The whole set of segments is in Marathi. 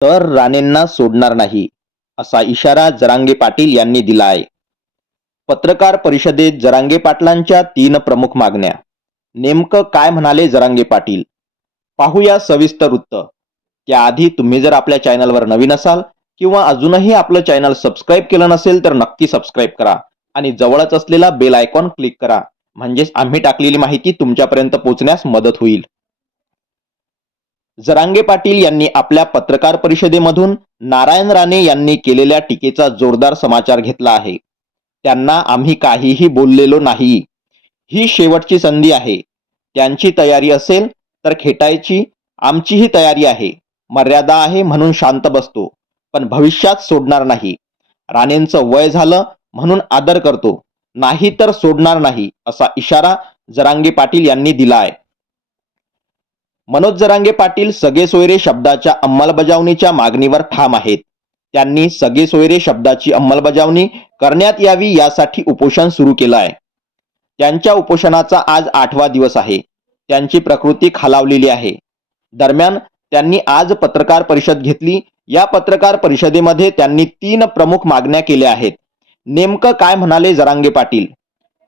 तर राणेंना सोडणार नाही असा इशारा जरांगे पाटील यांनी दिला आहे पत्रकार परिषदेत जरांगे पाटलांच्या तीन प्रमुख मागण्या. नेमकं काय म्हणाले जरांगे पाटील? पाहूया सविस्तर वृत्त त्याआधी तुम्ही जर आपल्या चॅनलवर नवीन असाल किंवा अजूनही आपलं चॅनल सबस्क्राईब केलं नसेल तर नक्की सबस्क्राईब करा आणि जवळच असलेला बेल आयकॉन क्लिक करा. म्हणजेच आम्ही टाकलेली माहिती तुमच्यापर्यंत पोहोचण्यास मदत होईल. जरांगे पाटील यांनी आपल्या पत्रकार परिषदेमधून नारायण राणे यांनी केलेल्या टीकेचा जोरदार समाचार घेतला आहे. त्यांना आम्ही काहीही बोललेलो नाही. ही शेवटची संधी आहे. त्यांची तयारी असेल तर खेटायची आमचीही तयारी आहे. मर्यादा आहे म्हणून शांत बसतो. पण भविष्यात सोडणार नाही. राणेंचं वय झालं म्हणून आदर करतो. नाही तर सोडणार नाही असा इशारा जरांगे पाटील यांनी दिला आहे मनोज जरांगे पाटील सगळे सोयरे शब्दाच्या अंमलबजावणीच्या मागणीवर ठाम आहेत. त्यांनी सगळे सोयरे शब्दाची अंमलबजावणी करण्यात यावी यासाठी उपोषण सुरू केलं आहे त्यांच्या उपोषणाचा आज आठवा दिवस आहे. त्यांची प्रकृती खालावलेली आहे. दरम्यान त्यांनी आज पत्रकार परिषद घेतली. या पत्रकार परिषदेमध्ये त्यांनी तीन प्रमुख मागण्या केल्या आहेत. नेमकं काय म्हणाले जरांगे पाटील?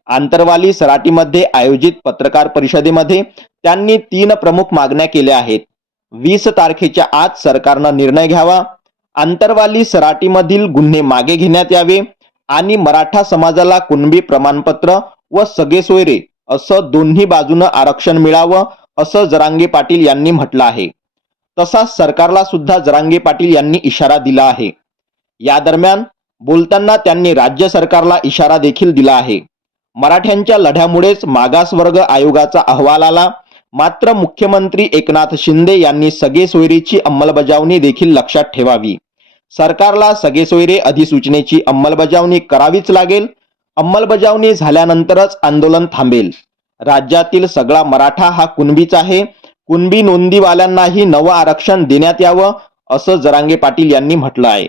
आंतरवाली सराटीमध्ये आयोजित पत्रकार परिषदेमध्ये त्यांनी तीन प्रमुख मागण्या केल्या आहेत. वीस तारखेच्या आत सरकारनं निर्णय घ्यावा. आंतरवाली सराटीमधील गुन्हे मागे घेण्यात यावे आणि मराठा समाजाला कुणबी प्रमाणपत्र व सगळे सोयरे असं दोन्ही बाजूनं आरक्षण मिळावं असं जरांगे पाटील यांनी म्हटलं आहे. तसाच सरकारला सुद्धा जरांगे पाटील यांनी इशारा दिला आहे. या दरम्यान बोलताना त्यांनी राज्य सरकारला इशारा देखील दिला आहे. मराठ्यांच्या लढ्यामुळेच मागासवर्ग आयोगाचा अहवाल आला. मात्र मुख्यमंत्री एकनाथ शिंदे यांनी सगळे सोयरीची अंमलबजावणी देखील लक्षात ठेवावी. सरकारला सगळे सोयरे अधिसूचनेची अंमलबजावणी करावीच लागेल. अंमलबजावणी झाल्यानंतरच आंदोलन थांबेल. राज्यातील सगळा मराठा हा कुणबीच आहे. कुणबी नोंदीवाल्यांनाही नवं आरक्षण देण्यात यावं असं जरांगे पाटील यांनी म्हटलं आहे.